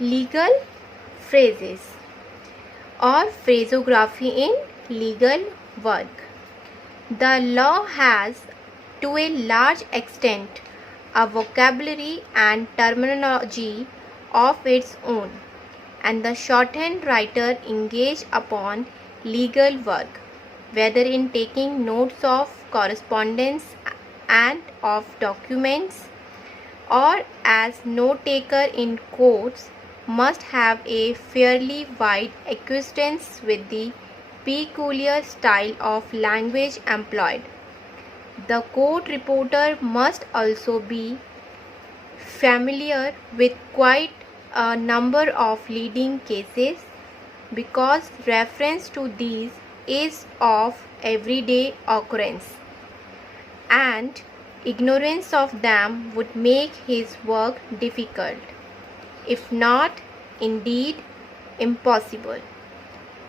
Legal phrases or phraseography in legal work. The law has, to a large extent, a vocabulary and terminology of its own, and the shorthand writer engaged upon legal work, whether in taking notes of correspondence and of documents, or as note taker in courts, must have a fairly wide acquaintance with the peculiar style of language employed. The court reporter must also be familiar with quite a number of leading cases, because reference to these is of everyday occurrence, and ignorance of them would make his work difficult, if not indeed impossible.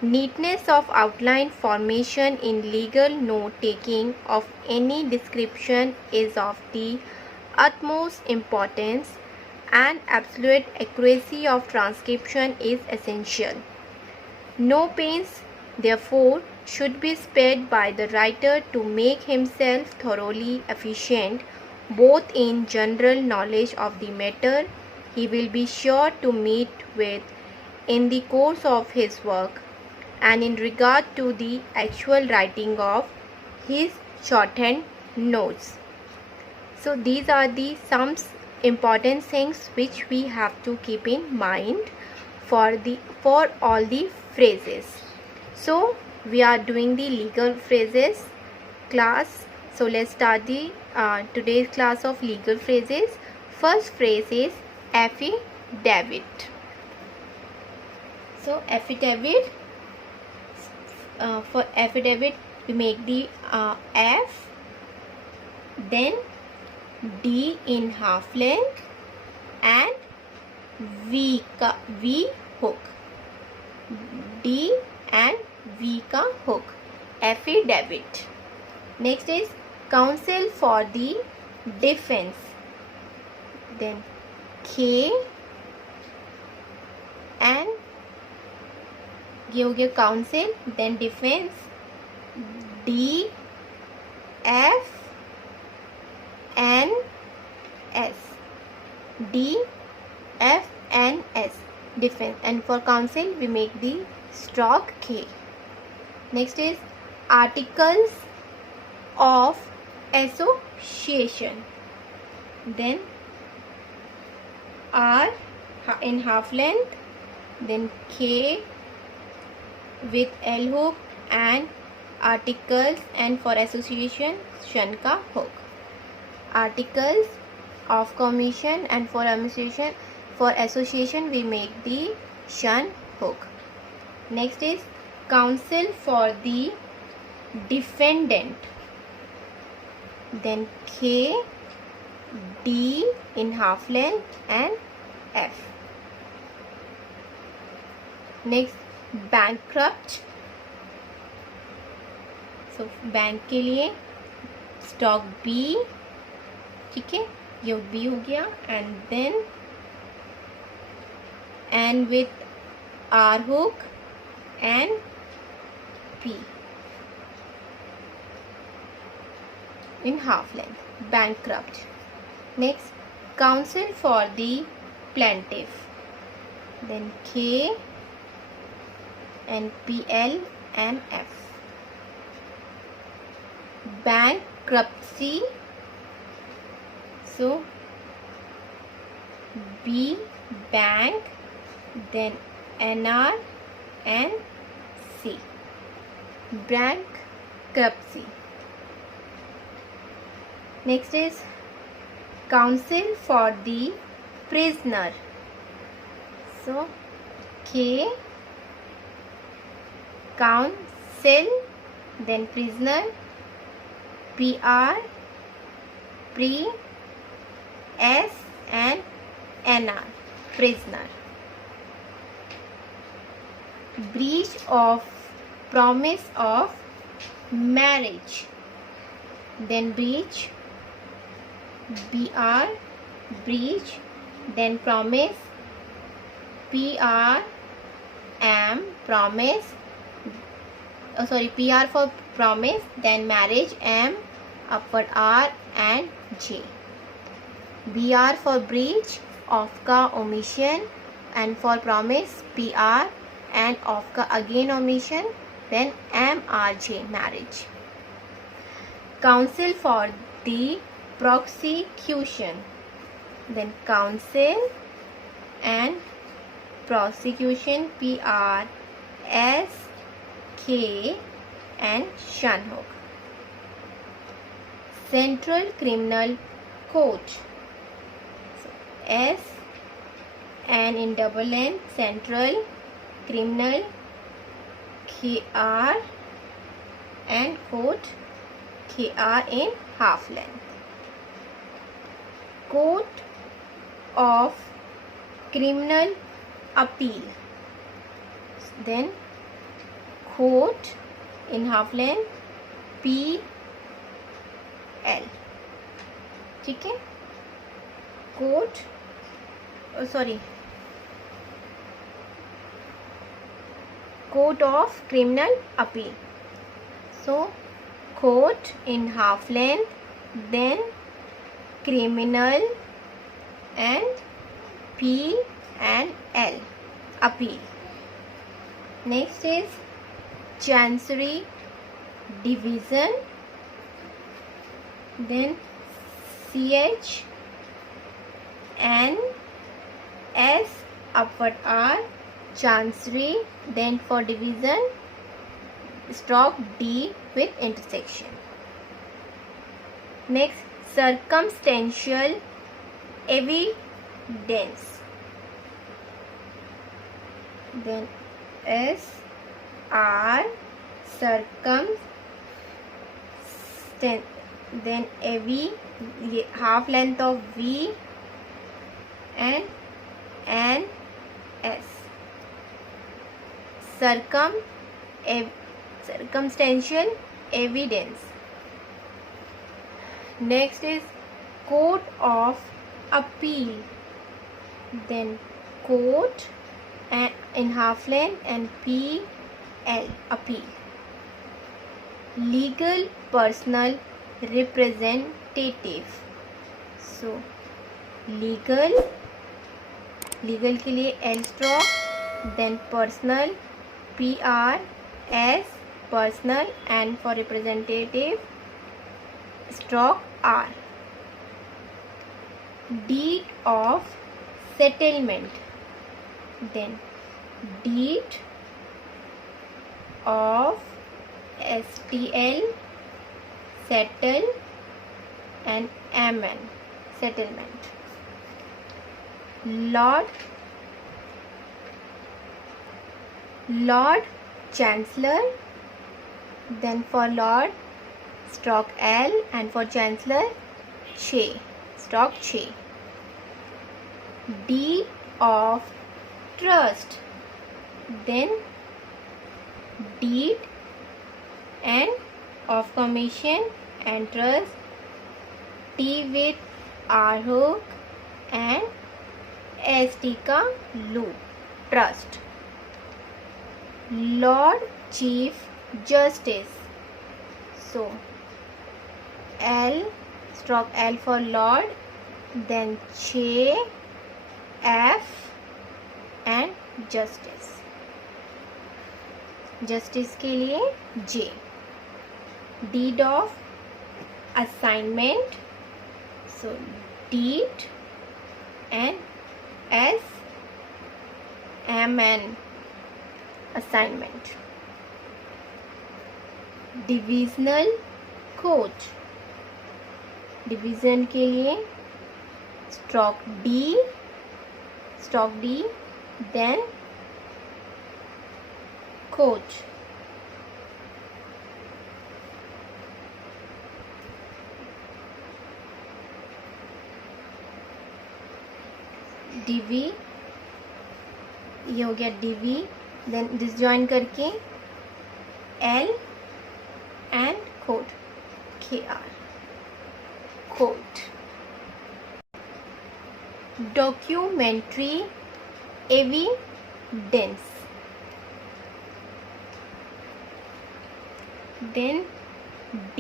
Neatness of outline formation in legal note-taking of any description is of the utmost importance, and absolute accuracy of transcription is essential. No pains, therefore, should be spared by the writer to make himself thoroughly efficient both in general knowledge of the matter he will be sure to meet with in the course of his work, and in regard to the actual writing of his shorthand notes. So these are the some important things which we have to keep in mind for all the phrases. So we are doing the legal phrases class. So let's start the today's class of legal phrases. First phrase is affidavit. So affidavit, for affidavit we make the F, then D in half length, and V hook. D and V का hook. Affidavit. Next is counsel for the defense. Then K and ये हो गया counsel, then defense D F N S. D F N S, defense, and for counsel we make the stroke K. Next is articles of association, then R in half length, then K with L hook, and articles and for association शन का hook. Articles of commission and for association we make the शन hook. Next is counsel for the defendant, then K, D in half length, and F. Next bankrupt. So bank के लिए stock B, ठीक है, ये B हो गया, and then N with R hook and P in half length. Bankrupt. Next counsel for the plaintiff, then K and PL and F. Bankruptcy. So B bank, then NR and C. Bankruptcy. Next is counsel for the prisoner. So K, counsel, then prisoner, PR, pre, S and NR, prisoner. Breach of promise of marriage, then breach, BR, breach, then promise, PR M promise, PR for promise, then marriage M, upward R and J. BR for breach, off का omission, and for promise PR and off का again omission, then MRJ marriage. Counsel for the prosecution, then counsel and prosecution PR S K and Shanhook. Central Criminal Court, S and in double N, Central Criminal KR and Court KR in half length. Court of Criminal Appeal, then Court in half length PL. ठीक है, court Court of Criminal Appeal. So court in half length, then criminal and P and L, appeal. Next is Chancery Division, then CH N S upward R, Chancery, then for division stroke D with intersection. Next, circumstantial evidence, then S R then AV, half length of V and N S, circumstantial evidence. Next is Court of Appeal, then court and in half length and P L, appeal. Legal personal representative, so legal के लिए L stroke, then personal PR S, personal, and for representative stroke R. Deed of settlement, then deed of STL, settle, and MN, settlement. Lord Chancellor, then for Lord stroke L and for Chancellor Che, stroke Che. Deed of trust, then deed and of commission and trust, T with R hook and ST का loop, trust. Lord Chief Justice, so L stroke L for Lord, then Che F and Justice, Justice के लिए J. Deed of assignment, so deed and S M N, assignment. Divisional court, division के लिए stroke D, then court. DV, ये हो गया DV, then disjoin करके L and court KR, court. Documentary evidence. Then D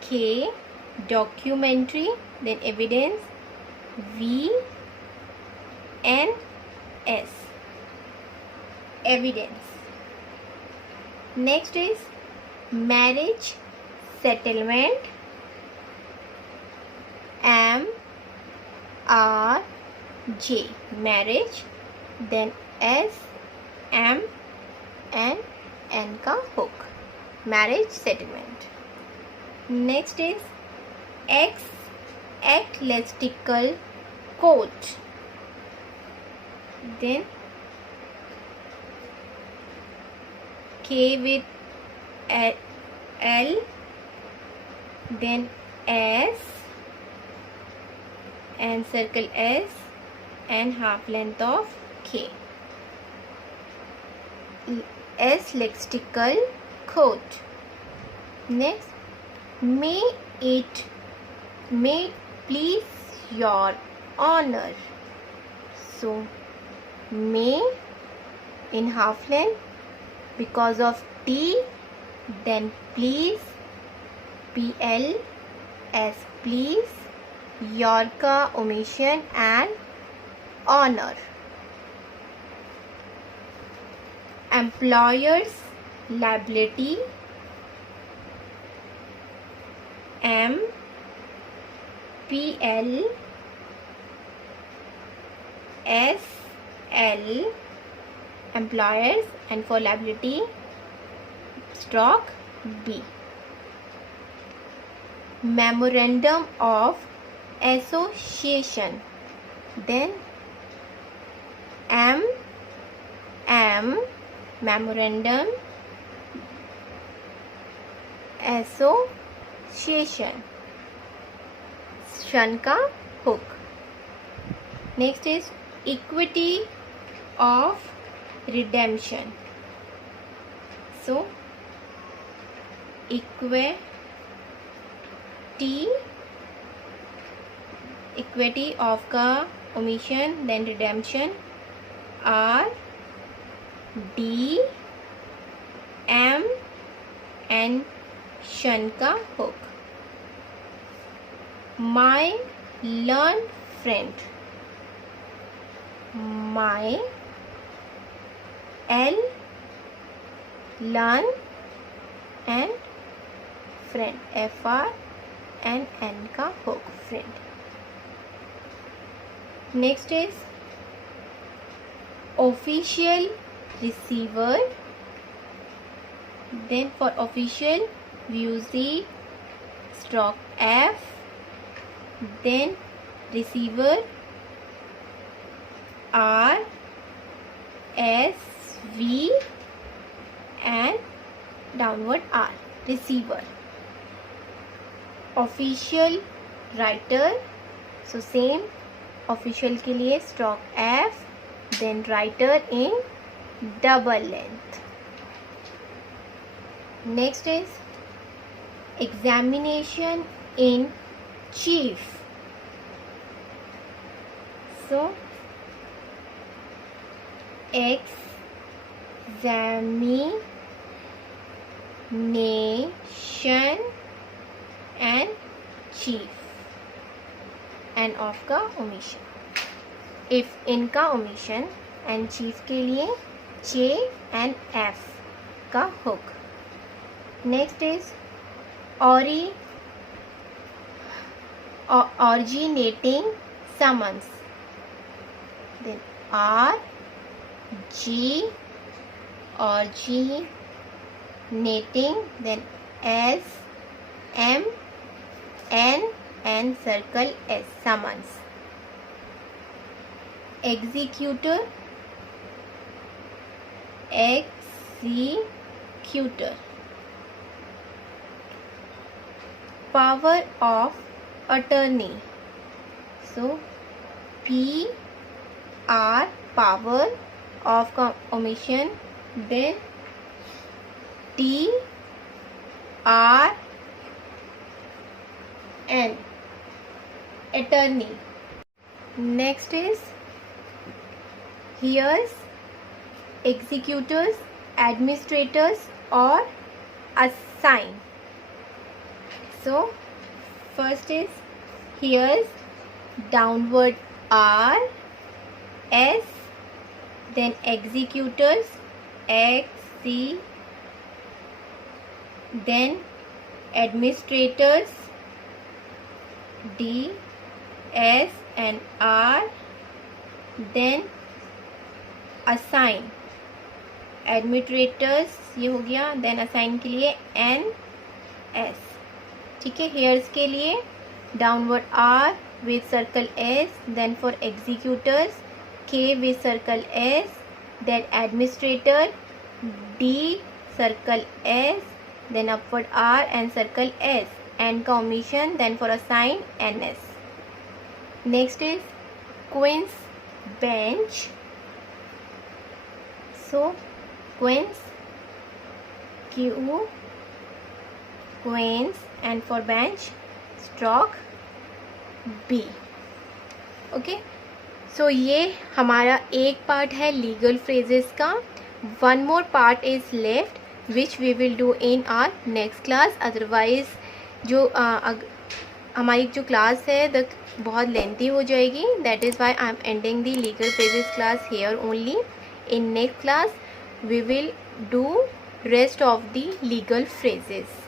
K documentary, then evidence, V N S evidence. Next is marriage settlement, M R J marriage, then S M and N का hook, marriage settlement. Next is X ecclesiastical court, then K with L, then S and circle S and half length of K. S lexical court. Next, may please your honor. So may in half length, because of T, then please, PLS please, your का omission and honor. Employer's liability, M PL S L employers, and for liability stroke B. Memorandum of association, then M memorandum association, शन का hook. Next is equity of redemption. So equity of का omission, then redemption, R D M and शन का hook. My learned friend, my L learn and friend, FR and N का hook, friend. Next is official receiver, then for official we use the stroke F, then receiver R S V and downward R, receiver. Official writer, so same official के लिए stroke F, then writer in double length. Next is examination in chief. So examination and chief and of का omission. If in का omission and chief के लिए J and F का hook. Next is originating summons, then R G originating, then S M N and circle S, summons. Executor, power of attorney, so P R power of omission, then T R N attorney. Next is heirs, executors, administrators, or assign. So first is heirs, downward R, S, then executors, X, C, then administrators, D, S and R, then assign, administrators ये हो गया, then assign के लिए N, S. ठीक है, heirs के लिए downward R with circle S, then for executors K with circle S, then administrator D circle S, then upward R and circle S, and का omission, then for assign NS. Next is Queen's bench. So Queen's Q, Queen's, and for bench stroke B. Okay, so ये हमारा एक part है legal phrases का. One more part is left which we will do in our next class. Otherwise जो हमारी जो class है बहुत लेंथी हो जाएगी. That is why I am ending the legal phrases class here only. In next class we will do rest of the legal phrases.